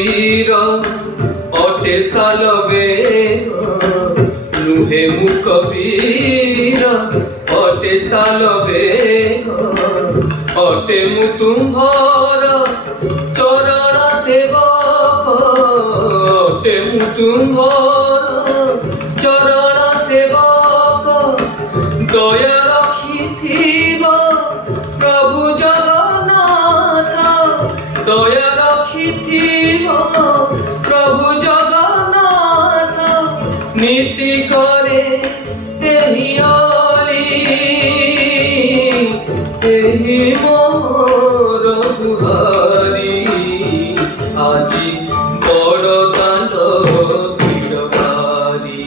कबीर अटे साल बेग नुहे मु कबीर अटे साल बेग अटे मु तुम्हार चरण सेवक अटे मु तुम्हार चरण सेवक दया रखिथिब प्रभु जगन्नाथ दया रखिथिब प्रभु जगन्नाथ नीति करे एहि मोर गुहारी আজি বড় দাণ্ড ভিড়কারি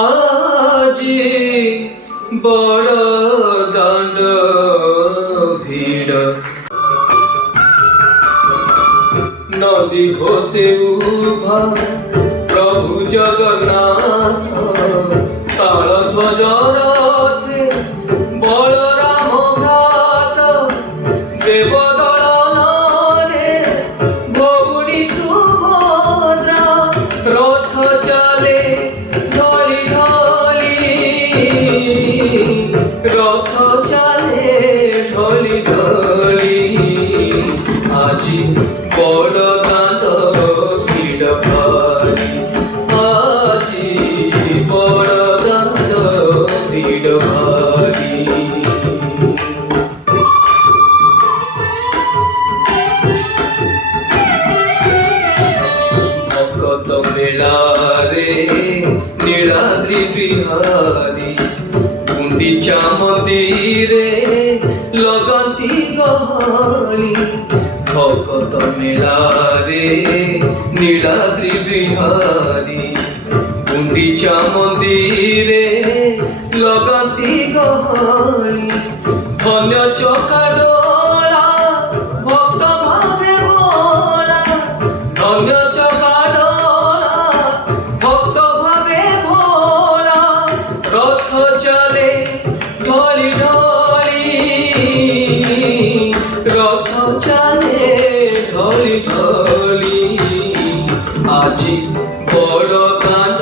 আজি বড় দাণ্ড ভিড় নদী ঘোষে উভা প্রভু জগন্নাথ তাল ধ্বজ রথে বলরাম ভ্রাত দেবদলনে ভৌণী সুভদ্রা রথ চলে ঢলি ঢলি রথ চলে ঢলি ঢলি আজি বড় দাণ্ড ভিড় ভারি আজি বড় দাণ্ড ভিড় ভারি ভকত মেলারে নীলাদ্রি বিহারী গুন্ডিচা মন্দিরে লগতি গহলি ভকত মেলারে নীলাদ্রি বিহারী গুন্ডিচা মন্দিরে লগতি গহলি ধন্য চকাডোলা ভক্ত ভাবে ভোলা ধন্য চকাডোলা ভক্ত ভাবে ভোলা রথ চলে ঢলি ঢলি রথ চলে ঢলি ঢলি আজি বড় দাণ্ড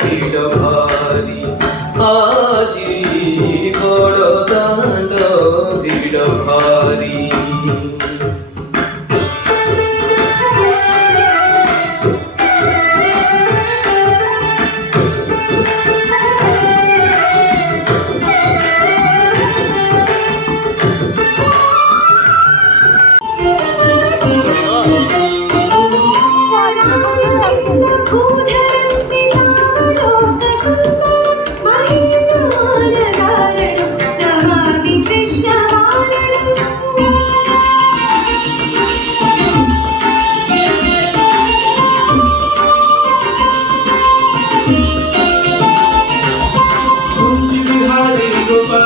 ভিড় ভারি আজি বড় দাণ্ড ভিড় ভারি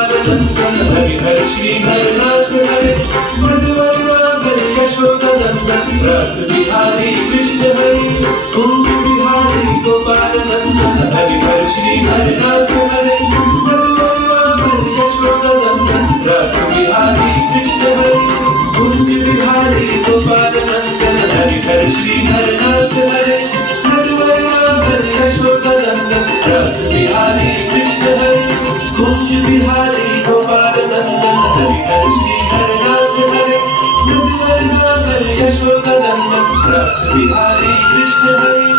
हरिहर श्री हरनाथ हरे मधुवर नागर यशोदनंदन रस बिहारी कृष्ण हरि कुंज बिहारी गोपाल नंदन हरिहर श्री हरनाथ हरे मधुवर नागर यशोदनंदन रस बिहारी कृष्ण हरि कुंज बिहारी गोपाल नंदन हरिहर श्री हरनाथ हरे मधुवर नागर यशोदनंदन रस बिहारी कृष्ण हरि कुंज बिहारी गोपाल नंदन हरिहर श्री हरनाथ हरे मधुवर नागर यशोदनंदन रस बिहारी कृष्ण हरि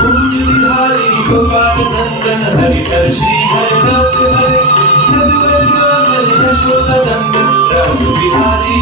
कुंज बिहारी गोपाल नंदन हरिहर श्री हरनाथ हरे मधुवर नागर यशोदनंदन रस बिहारी